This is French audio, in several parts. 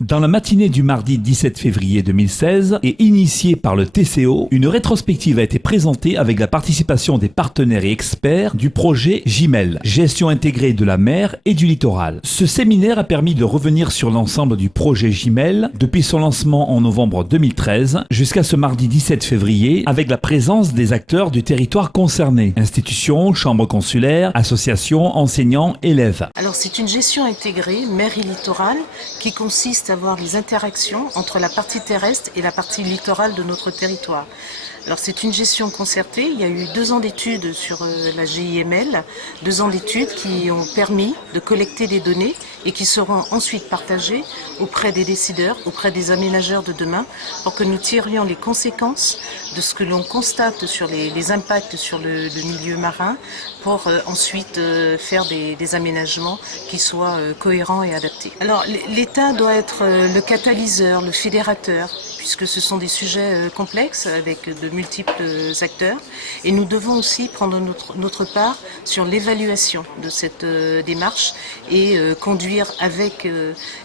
Dans la matinée du mardi 17 février 2016 et initiée par le TCO, une rétrospective a été présentée avec la participation des partenaires et experts du projet GIMEL, Gestion intégrée de la mer et du littoral. Ce séminaire a permis de revenir sur l'ensemble du projet GIMEL depuis son lancement en novembre 2013 jusqu'à ce mardi 17 février avec la présence des acteurs du territoire concerné, institutions, chambres consulaires, associations, enseignants, élèves. Alors c'est une gestion intégrée mer et littoral qui consiste à avoir les interactions entre la partie terrestre et la partie littorale de notre territoire. Alors c'est une gestion concertée, il y a eu 2 ans d'études sur la GIML, 2 ans d'études qui ont permis de collecter des données et qui seront ensuite partagées auprès des décideurs, auprès des aménageurs de demain, pour que nous tirions les conséquences de ce que l'on constate sur les impacts sur le milieu marin, pour ensuite faire des aménagements qui soient cohérents et adaptés. Alors l'État doit être le catalyseur, le fédérateur, puisque ce sont des sujets complexes avec de multiples acteurs. Et nous devons aussi prendre notre part sur l'évaluation de cette démarche et conduire avec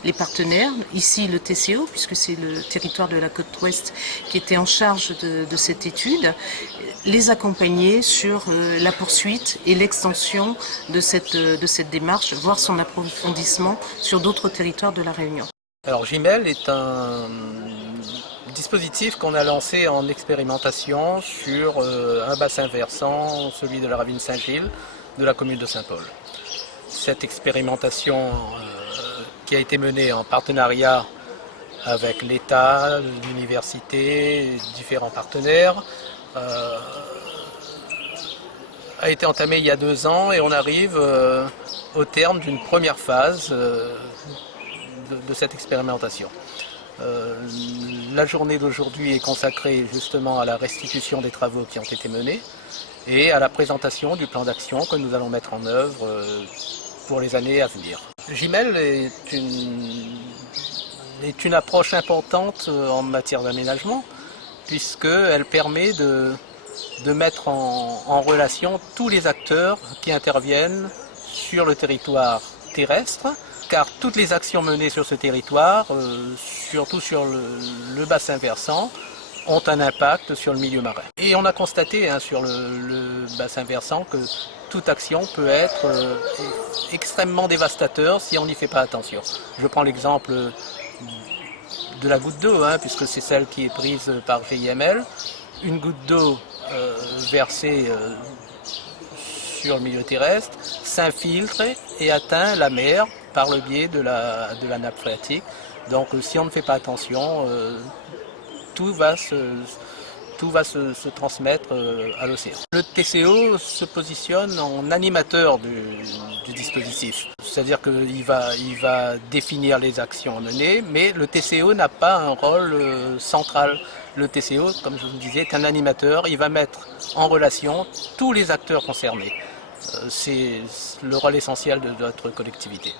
les partenaires, ici le TCO, puisque c'est le territoire de la côte ouest qui était en charge de cette étude, les accompagner sur la poursuite et l'extension de cette démarche, voire son approfondissement sur d'autres territoires de la Réunion. Alors GIMEL est un dispositif qu'on a lancé en expérimentation sur un bassin versant, celui de la ravine Saint-Gilles, de la commune de Saint-Paul. Cette expérimentation qui a été menée en partenariat avec l'État, l'université, différents partenaires, a été entamée il y a 2 ans et on arrive au terme d'une première phase de cette expérimentation. La journée d'aujourd'hui est consacrée justement à la restitution des travaux qui ont été menés et à la présentation du plan d'action que nous allons mettre en œuvre pour les années à venir. GIMEL est une approche importante en matière d'aménagement puisqu'elle permet de mettre en relation tous les acteurs qui interviennent sur le territoire terrestre, car toutes les actions menées sur ce territoire, surtout sur le bassin versant, ont un impact sur le milieu marin. Et on a constaté sur le bassin versant que toute action peut être extrêmement dévastateur si on n'y fait pas attention. Je prends l'exemple de la goutte d'eau, puisque c'est celle qui est prise par GIML. Une goutte d'eau versée sur le milieu terrestre s'infiltre et atteint la mer par le biais de la nappe phréatique. Donc si on ne fait pas attention, tout va se transmettre à l'océan. Le TCO se positionne en animateur du dispositif. C'est-à-dire qu'il va définir les actions à mener, mais le TCO n'a pas un rôle central. Le TCO, comme je vous le disais, est un animateur. Il va mettre en relation tous les acteurs concernés. C'est le rôle essentiel de notre collectivité.